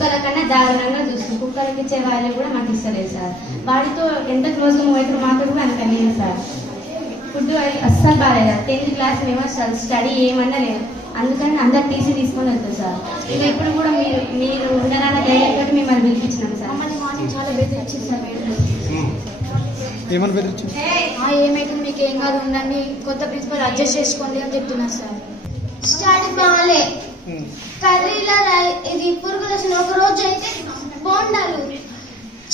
కుక్కల కన్నా దారుణంగా చూస్తుంది. కుక్కలకి ఇచ్చే వాల్యూ కూడా మాకు ఇస్తలేదు సార్. వాడితో ఎంత క్లోజ్గా మూవ్ అవుతారు మాతో కూడా అంత లేదు సార్. ఫుడ్ అస్సలు బాగాలేదు. 10th క్లాస్ మేము అసలు స్టడీ ఏమన్నా లేదు. అందుకని అందరు తీసుకొని వెళ్తారు సార్. మేము ఎప్పుడు కూడా మీరు ఉండరాన్న ధైర్యం తోటి మిమ్మల్ని పిలిపించినాం సార్. మమ్మల్ని చాలా బెదిరించింది సార్. ఏమని బెదిరించింది? ఏమైతే మీకు ఏం కాదు ఉండండి, కొత్త ప్రిన్సిపల్ అడ్జస్ట్ చేసుకోండి అని చెప్తున్నారు సార్. స్టడీ బాగాలే, కర్రీల ఇది పురుగులు వచ్చిన. ఒక రోజు అయితే బోండాలు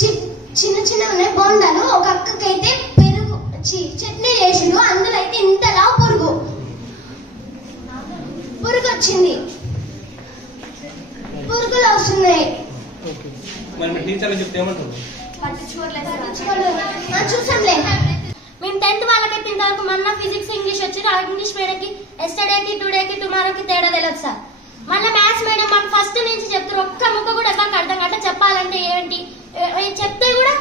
చిన్న చిన్న ఉన్నాయి బోండాలు. ఒక అక్కకైతే పెరుగు చట్నీ చేసిండు, అందులో అయితే ఇంతలా పురుగు వచ్చింది. పురుగులు వస్తున్నాయి. చూసాంలే. మేము 10th వాళ్ళకైతే ఇంతవరకు మొన్న ఫిజిక్స్ ఇంగ్లీష్ వచ్చి ఇంగ్లీష్ మీడియంకి ఎస్టర్డేకి టుడేకి టుమారోకి తేడా తెలియదు సార్. మళ్ళీ మ్యాథ్స్ మీడియం మాకు ఫస్ట్ నుంచి చెప్తారు. ఒక్క ముక్క కూడా ఎవరికి అర్థం కావట్లేదు. చెప్పాలంటే ఏంటి చెప్తే కూడా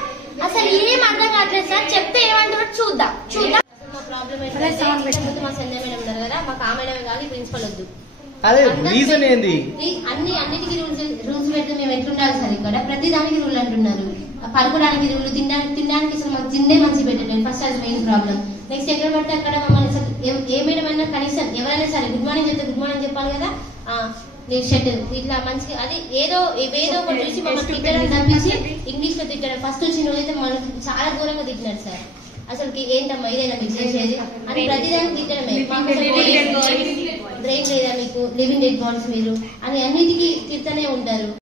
అసలు ఏం అర్థం కావట్లేదు సార్. చెప్తే ఏమంటారు చూద్దాం. మా ప్రాబ్లం ఏంటంటే మా సంజయ్ మేడం ఉన్నారు కదా, మాకు ఆ మేడం కాదు, ప్రిన్సిపల్ వద్దు. అదే రీజన్ ఏంది? అన్నిటికీ రూల్స్ పెడితే మేము ఎట్లుండాలి సార్? ఇక్కడ ప్రతి దానికి రూల్ అంటున్నారు. పడుకోవడానికి రూల్, తినడానికి అసలు మాకు తిండే మంచి పెట్టలేదు. ఫస్ట్ అది మెయిన్ ప్రాబ్లం. నెక్స్ట్ ఎక్కడ పడితే అక్కడ మమ్మల్ని అసలు ఏ మేడం అయినా కనీసం ఎవరైనా సరే గుడ్ మార్నింగ్ చెప్తే గుడ్ మార్నింగ్ చెప్పాలి కదా. షర్ట్ ఇట్లా మంచిగా అది ఏదో ఒకటి చూసి మమ్మల్ని తిట్టడం తప్పించి ఇంగ్లీష్ లో తిట్టడం. ఫస్ట్ వచ్చిన రోజైతే మనకి చాలా ఘోరంగా తిట్టినారు సార్. అసలు ఏంటమ్మా ఇదేనా మీకు చేసేది అని ప్రతిదానికి తిట్టడమే. బ్రెయిన్ లేదా మీకు, లివింగ్ డెడ్ బాడీస్ మీరు అని అన్నిటికీ తిడుతూనే ఉంటారు.